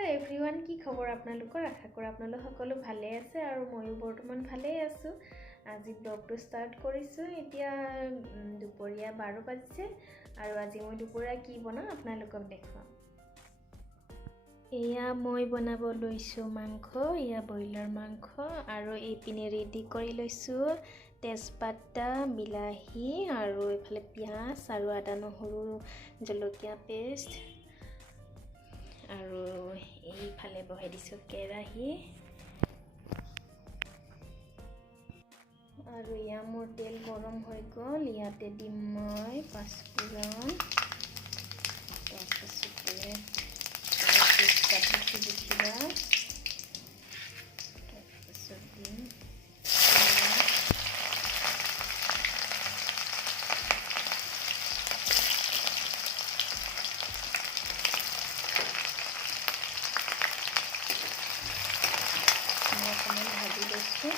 Hello everyone की खबर आपनालोकर आशा करो आपनालोक सकलो भाले आछे आरो मयो बर्तमान भाले आछो। আজি ब्लगটো स्टार्ट करिছো এতিয়া दुपरिया 12 বাজিছে আৰু আজি মই দুপৰীয়া কি বনাম আপোনালোকক দেখাম। এয়া মই বনাব লৈছো মাংস, এয়া ব্ৰইলাৰ মাংস আৰু এই পিনে ৰেডি কৰি লৈছো তেজপাতা, বিলাহী আৰু এফালে পিয়াজ আৰু আদা নহৰু জলকীয়া পেষ্ট আৰু এইফালে বহাই দিছো কেৰাহী আৰু ইয়া মোৰ তেল গৰম হৈ গ'ল। ইয়াতে দিম মই পাঁচফোৰণ, তাৰপিছতে তেজপাত দিবা, তাৰপিছত দিম অকণমান ভাজি লৈছোঁ।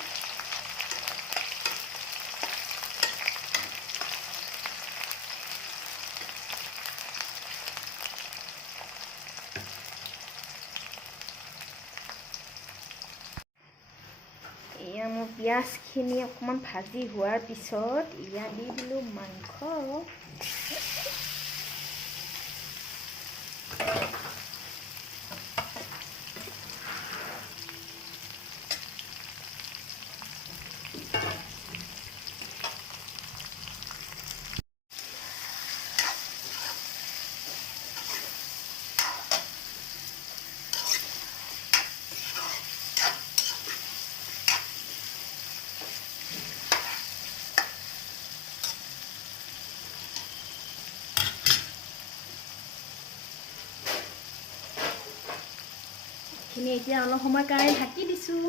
এয়া মোৰ পিঁয়াজখিনি অকণমান ভাজি হোৱাৰ পিছত ইয়া দি দিলোঁ মাংস। এতিয়া অলপ সময় কাৰণে ঢাকি দিছোঁ।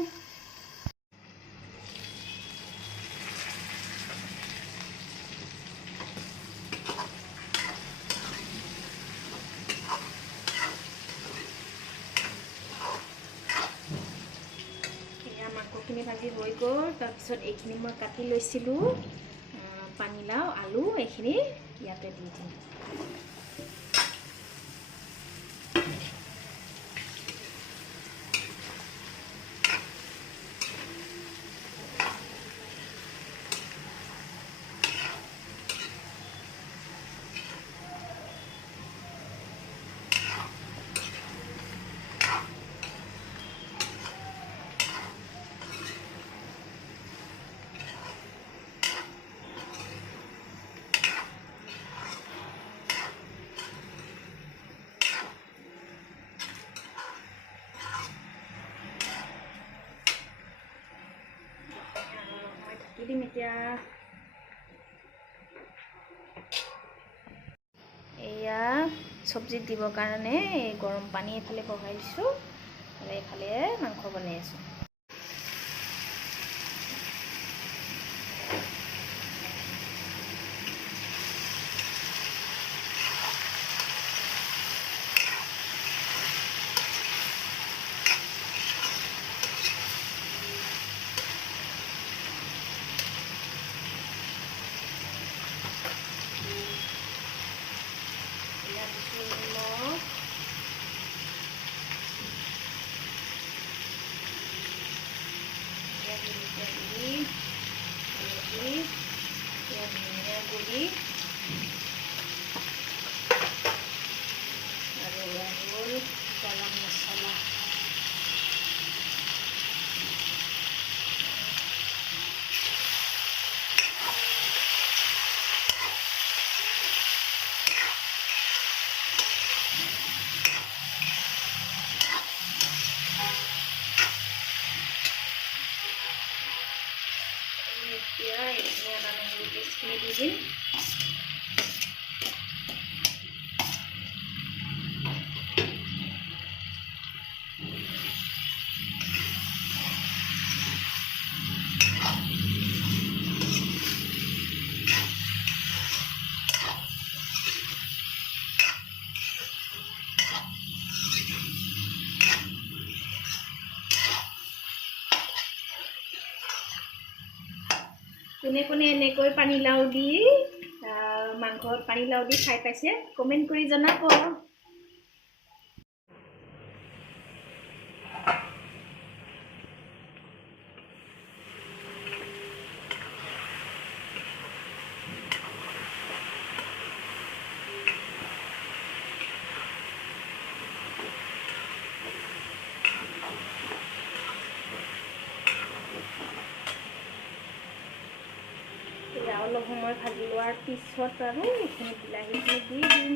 এয়া মাংসখিনি ভাজি হৈ গ'ল। তাৰপিছত এইখিনি মই কাটি লৈছিলোঁ পানীলাও, আলু, এইখিনি ইয়াতে দি দিম। দিম এতিয়া এয়া চব্জিত দিবৰ কাৰণে এই গৰম পানী এফালে বহাই দিছোঁ আৰু এইফালে মাংস বনাই আছোঁ। কোনে কোনে এনেকৈ পানীলাও দি মাংসত পানীলাও দি খাই পাইছে কমেন্ট কৰি জনাব। অলপ সময় ভাজি লোৱাৰ পিছত আৰু এইখিনি বিলাহীখিনি দি দিম।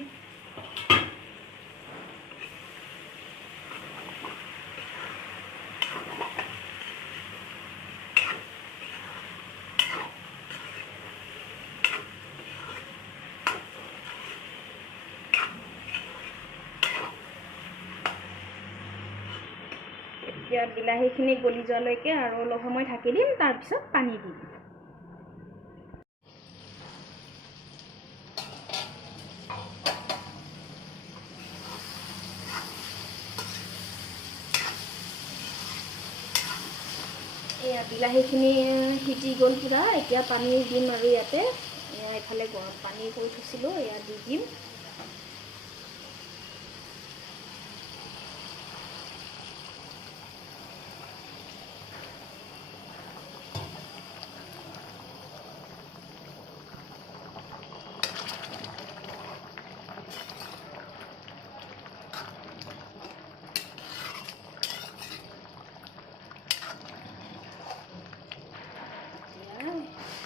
এতিয়া বিলাহীখিনি গলি যোৱালৈকে আৰু অলপ সময় ঢাকি দিম, তাৰপিছত পানী দিম। এয়া বিলাহীখিনি সিজি গ'ল পুৰা, এতিয়া পানী দিম আৰু ইয়াতে এইফালে গৰম পানী কৰি থৈছিলোঁ, এয়া দি দিম।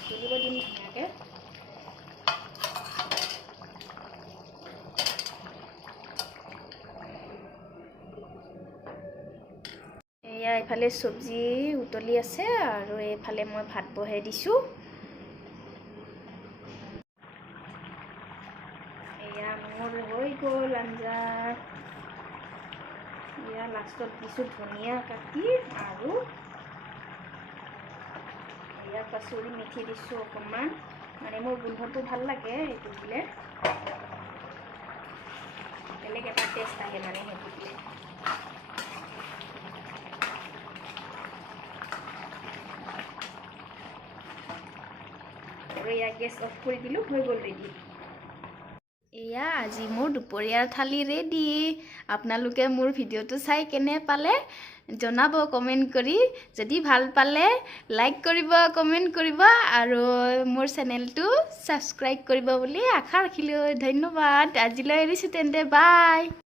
তুলিব দিম ধুনীয়াকৈ। এয়া এইফালে চব্জি উতলি আছে আৰু এইফালে মই ভাত বহাই দিছোঁ। এয়া মোৰ হৈ গ'ল আঞ্জা। এয়া লাষ্টত দিছোঁ ধনিয়া কাটি আৰু এয়া কচুৰি মেথি দিছোঁ অকণমান, মানে মোৰ গোন্ধটো ভাল লাগে এইটো দিলে, বেলেগ এটা টেষ্ট আহে মানে সেইটো দিলে। আৰু এয়া গেছ অফ কৰি দিলোঁ, হৈ গ'ল ৰেডি। এয়া আজি মোৰ দুপৰীয়াৰ থালি ৰেডি। আপোনালোকে মোৰ ভিডিঅ'টো চাই কেনে পালে জনাব কমেণ্ট কৰি। যদি ভাল পালে লাইক কৰিব, কমেণ্ট কৰিব আৰু মোৰ চেনেলটো ছাবস্ক্ৰাইব কৰিব বুলি আশা ৰাখিলোঁ। ধন্যবাদ। আজিলৈ এৰিছোঁ তেন্তে, বাই।